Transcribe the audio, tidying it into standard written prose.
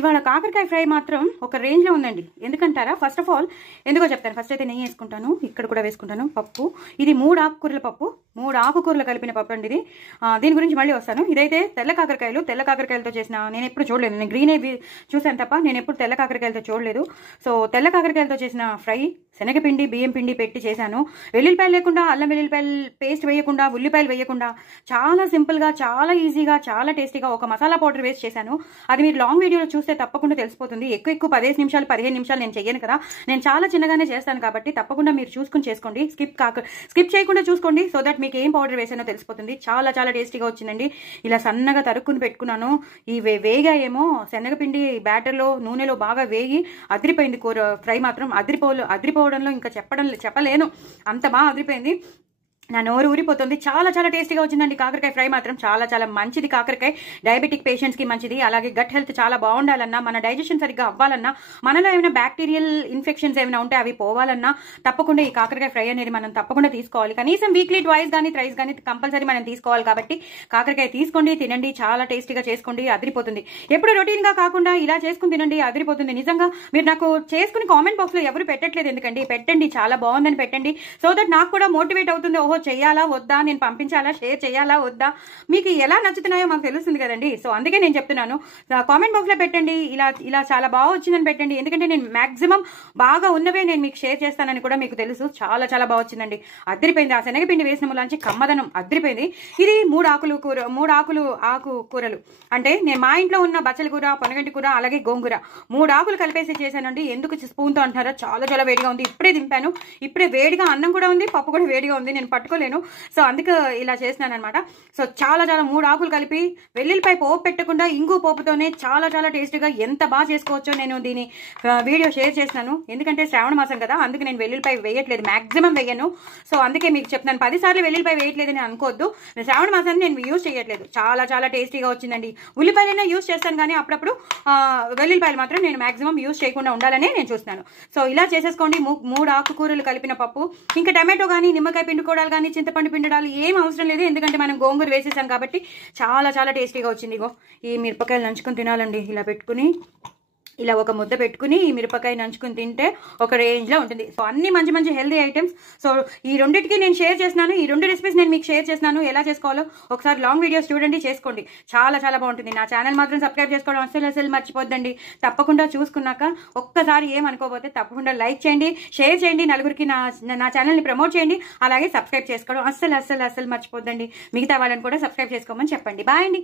ఇవాళ కాకరకాయ ఫ్రై మాత్రం ఒక రేంజ్లో ఉందండి. ఎందుకంటారా? ఫస్ట్ ఆఫ్ ఆల్ ఎందుకో చెప్తాను. ఫస్ట్ అయితే నెయ్యి వేసుకుంటాను, ఇక్కడ కూడా వేసుకుంటాను. పప్పు, ఇది 3 ఆకుకూరల పప్పు, 3 ఆకుకూరలు కలిపిన పప్పు అండి ఇది. దీని గురించి మళ్ళీ వస్తాను. ఇదైతే తెల్ల కాకరకాయలతో చేసిన, నేను ఎప్పుడు చూడలేదు. నేను గ్రీన్ చూశాను తప్ప నేను ఎప్పుడు తెల్ల కాకరకాయలతో చూడలేదు. సో తెల్ల కాకరకాయలతో చేసిన ఫ్రై, శనగపిండి బియ్యం పిండి పెట్టి చేశాను. వెల్లుల్లిపాయలు లేకుండా, అల్లం వెల్లుల్లిపాయలు పేస్ట్ వేయకుండా, ఉల్లిపాయలు వేయకుండా చాలా సింపుల్గా, చాలా ఈజీగా, చాలా టేస్టీగా ఒక మసాలా పౌడర్ వేసి చేశాను. అది మీరు లాంగ్ వీడియోలో చూస్తే తప్పకుండా తెలిసిపోతుంది. ఎక్కువ 15 నిమిషాలు 15 నిమిషాలు నేను చెయ్యను కదా, నేను చాలా చిన్నగానే చేస్తాను కాబట్టి తప్పకుండా మీరు చూసుకుని చేసుకోండి. స్కిప్ చేయకుండా చూసుకోండి. సో దట్ మీకు ఏం పౌడర్ వేసానో తెలిసిపోతుంది. చాలా చాలా టేస్టీగా వచ్చిందండి. ఇలా సన్నగా తరుక్కుని పెట్టుకున్నాను. ఈ వేగా ఏమో శనగపిండి బ్యాటర్లో నూనెలో బాగా వేగి అదిరిపోయింది. కూర ఫ్రై మాత్రం అదిరిపోవడంలో ఇంకా చెప్పలేను, అంత బాగా అదిరిపోయింది. నా నోరు ఊరిపోతుంది. చాలా చాలా టేస్టీగా వచ్చిందండి. కాకరకాయ ఫ్రై మాత్రం చాలా చాలా మంచిది. కాకరకాయ డయాబెటిక్ పేషెంట్స్కి మంచిది. అలాగే గట్ హెల్త్ చాలా బాగుండాలన్నా, మన డైజెషన్ సరిగ్గా అవ్వాలన్నా, మనలో ఏమైనా బ్యాక్టీరియల్ ఇన్ఫెక్షన్స్ ఏమైనా ఉంటే అవి పోవాలన్నా తప్పకుండా ఈ కాకరకాయ ఫ్రై అనేది మనం తప్పకుండా తీసుకోవాలి. కనీసం వీక్లీ ట్వైస్ కానీ థ్రైస్ కానీ కంపల్సరీ మనం తీసుకోవాలి. కాబట్టి కాకరకాయ తీసుకోండి, తినండి, చాలా టేస్టీగా చేసుకోండి, అదిరిపోతుంది. ఎప్పుడు రొటీన్గా కాకుండా ఇలా చేసుకుని తినండి, అదిరిపోతుంది. నిజంగా మీరు నాకు చేసుకుని కామెంట్ బాక్స్లో ఎవరు పెట్టట్లేదు, ఎందుకండి పెట్టండి, చాలా బాగుందని పెట్టండి. సో దట్ నాకు కూడా మోటివేట్ అవుతుంది. ఓహో చేయాలా వద్దా, నేను పంపించాలా, షేర్ చేయాలా వద్దా, మీకు ఎలా నచ్చుతున్నాయో మాకు తెలుస్తుంది కదండి. సో అందుకే నేను చెప్తున్నాను, కామెంట్ బాక్స్లో పెట్టండి, ఇలా చాలా బాగా వచ్చిందని పెట్టండి. ఎందుకంటే నేను మాక్సిమం బాగా ఉన్నవే నేను మీకు షేర్ చేస్తానని కూడా మీకు తెలుసు. చాలా చాలా బాగా వచ్చిందండి, అదిరిపోయింది. ఆ శనగపిండి వేసిన మూలాంచి కమ్మదనం అదిరిపోయింది. ఇది 3 ఆకు కూరలు అంటే నేను మా ఇంట్లో ఉన్న బచ్చల కూర, పొనగంటి కూర, అలాగే గోంగూర 3 ఆకులు కలిపేసి చేశానండి. ఎందుకు స్పూన్తో అంటున్నారో, చాలా చాలా వేడిగా ఉంది. ఇప్పుడే దింపాను, ఇప్పుడే వేడిగా అన్నం కూడా ఉంది, పప్పు కూడా వేడిగా ఉంది, నేను పట్టుకోలేను. సో అందుకే ఇలా చేసినాను అనమాట. సో చాలా చాలా 3 ఆకులు కలిపి వెల్లుల్లిపాయ పోపు పెట్టకుండా ఇంగు పోపుతోనే చాలా చాలా టేస్టీగా ఎంత బాగా చేసుకోవచ్చో నేను దీని వీడియో షేర్ చేస్తున్నాను. ఎందుకంటే శ్రావణ మాసం కదా, అందుకే నేను వెల్లుల్లిపాయ వేయట్లేదు, మాక్సిమం వేయను. సో అందుకే మీకు చెప్తున్నాను, 10 సార్లు వెల్లుల్లిపాయ వేయట్లేదని అనుకోవద్దు. శ్రావణ మాసాన్ని నేను యూజ్ చేయట్లేదు. చాలా చాలా టేస్టీగా వచ్చిందండి. ఉల్లిపాయలైనా యూజ్ చేస్తాను కానీ అప్పుడప్పుడు వెల్లుల్లిపాయలు మాత్రం నేను మాక్సిమం యూజ్ చేయకుండా ఉండాలని నేను చూస్తున్నాను. సో ఇలా చేసేసుకోండి. 3 ఆకుకూరలు కలిపిన పప్పు, ఇంకా టమాటో కానీ, నిమ్మకాయ పిండుకోవడాలు కానీ, చింతపండు పిండడాలు ఏం అవసరం లేదు. ఎందుకంటే మనం గోంగూర వేసేసాం కాబట్టి చాలా చాలా టేస్టీగా వచ్చింది. ఇగో ఈ మిరపకాయలు నంచుకొని తినాలండి. ఇలా పెట్టుకుని, ఇలా ఒక ముద్ద పెట్టుకుని ఈ మిరపకాయ నంచుకుని తింటే ఒక రేంజ్లో ఉంటుంది. సో అన్ని మంచి మంచి హెల్దీ ఐటమ్స్. సో ఈ రెండింటికి నేను షేర్ చేస్తున్నాను, ఈ 2 రెసిపీస్ నేను మీకు షేర్ చేస్తున్నాను. ఎలా చేసుకోవాలో ఒకసారి లాంగ్ వీడియోస్ చూడండి, చేసుకోండి, చాలా చాలా బాగుంటుంది. నా ఛానల్ మాత్రం సబ్స్క్రైబ్ చేసుకోవడం అసలు మర్చిపోద్దండి. తప్పకుండా చూసుకున్నాక ఒక్కసారి ఏమనుకోకపోతే తప్పకుండా లైక్ చేయండి, షేర్ చేయండి, నలుగురికి నా ఛానల్ని ప్రమోట్ చేయండి. అలాగే సబ్స్క్రైబ్ చేసుకోవడం అస్సలు మర్చిపోద్దండి. మిగతా వాళ్ళని కూడా సబ్స్క్రైబ్ చేసుకోమని చెప్పండి. బాయ్ అండి.